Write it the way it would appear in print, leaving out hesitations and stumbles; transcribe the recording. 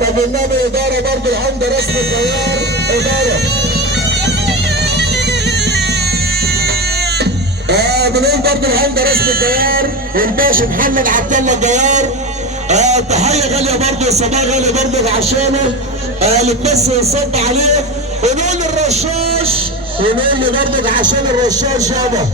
طب النبي اداره برضه العمده رسمي الديار اداره. بنقول برضه العمده رسمي الديار والباشا محمد عبد الله الديار. تحيه غاليه برضه صباح غالي برضه عشانه اللي تمثل نصب عليه. ونقول للرشاش ونقول له برضه عشان الرشاش يابا